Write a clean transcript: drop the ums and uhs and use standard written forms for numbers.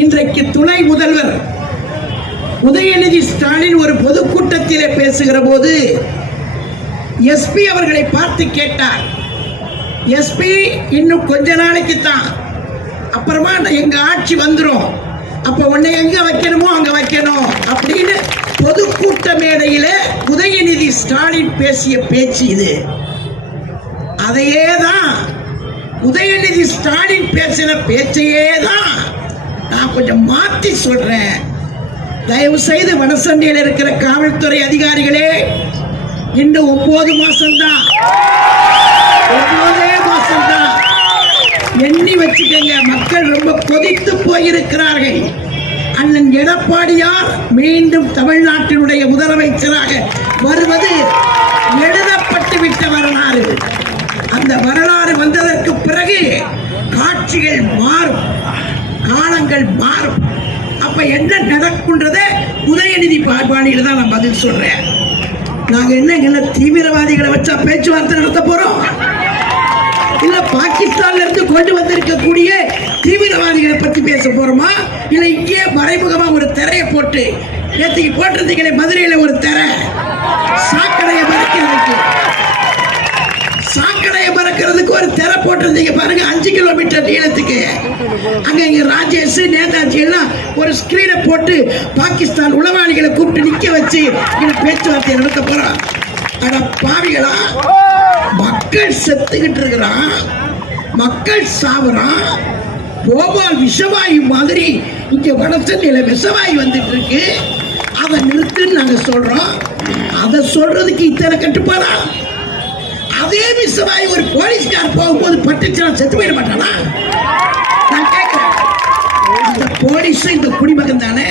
இன்றைக்கு துணை முதல்வர் உதயநிதி ஸ்டாலின் ஒரு பொதுக்கூட்டத்திலே பேசுகிற போது எஸ்பி அவர்களை பார்த்து கேட்டார், எஸ்பி இன்னும் கொஞ்ச நாளைக்கு தான், அப்புறமா எங்க ஆட்சி வந்துடும், அப்ப உன்னை எங்க வைக்கணுமோ அங்க வைக்கணும் அப்படின்னு பொதுக்கூட்ட மேடையில உதயநிதி ஸ்டாலின் பேசிய பேச்சு இது. அதையே தான் உதயநிதி ஸ்டாலின் பேசின பேச்சையே தான் நான் கொஞ்சம் மாற்றி சொல்றேன். தயவு செய்து வடசண்டையில் இருக்கிற காவல்துறை அதிகாரிகளே, இன்னும் 9 மாசம்தான், 9 மாசம்தான், எண்ணி வச்சுக்கங்க. மக்கள் ரொம்ப கொதித்து போயிருக்கிறார்கள். அண்ணன் எடப்பாடியார் மீண்டும் தமிழ்நாட்டினுடைய முதலமைச்சராக வருவது எழுதப்பட்டு விட்ட வரலாறு. அந்த வரலாறு வந்ததற்கு பிறகு காட்சிகள் மாறும், காலங்கள் மாறும். அப்ப என்ன நடக்கும்ன்றத உதயநிதி பாணியில தான் நான் பதில் சொல்றேன். நாங்க என்ன தீவிரவாதிகளை வச்சா பேச்சுவார்த்தை நடத்த போறோம்? இல்ல பாகிஸ்தான்ல இருந்து கொண்டு வந்திருக்கக்கூடிய தீவிரவாதிகளை பத்தி பேச போறோமா? இல்ல இங்கே மறைமுகமா ஒரு திரையை போட்டு, நேற்றுக்கு போட்டிருந்தீங்களே மதுரையில ஒரு திரை, சாக்கடையை மறைக்கிறதுக்கு, சாக்கடையை மறக்கிறதுக்கு ஒரு திரை போட்டிருந்தீங்க பாருங்க, 5 கிலோமீட்டர் நீளத்துக்கு. அங்க இங்க ராஜேஷ், நேதாஜி எல்லாம் ஒரு ஸ்கிரீனை போட்டு பாகிஸ்தான் உளவாளிகளை கூப்பிட்டு நிக்க வச்சு பேச்சுவார்த்தை நடத்த போறோம். அட பாவிகளா, மக்கள் செத்துக்கிட்டு இருக்கிறான், மக்கள் சாவுறான். போபால் விஷவாயு மாதிரி இங்க வடசென்னையில விஷவாயு வந்துட்டு இருக்கு. அதை நிறுத்துன்னு நாங்க சொல்றோம். அதை சொல்றதுக்கு இத்தனை கட்டுப்பாடா? அதே விஷவாயு ஒரு போலீஸ்கார் போகும்போது பட்டுச்சுனா செத்து போயிட மாட்டானா? நான் கேட்கிறேன், இந்த போலீஸ் இந்த குடிமகன் தானே,